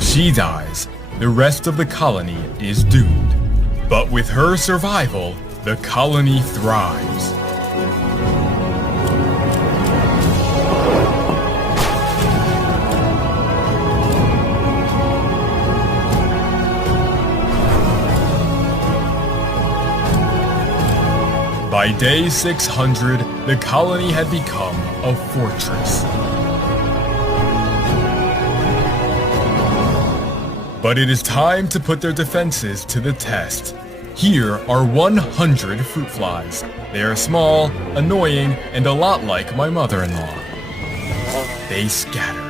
She dies, the rest of the colony is doomed. But with her survival, the colony thrives. By day 600, the colony had become a fortress. But it is time to put their defenses to the test. Here are 100 fruit flies. They are small, annoying, and a lot like my mother-in-law. They scatter.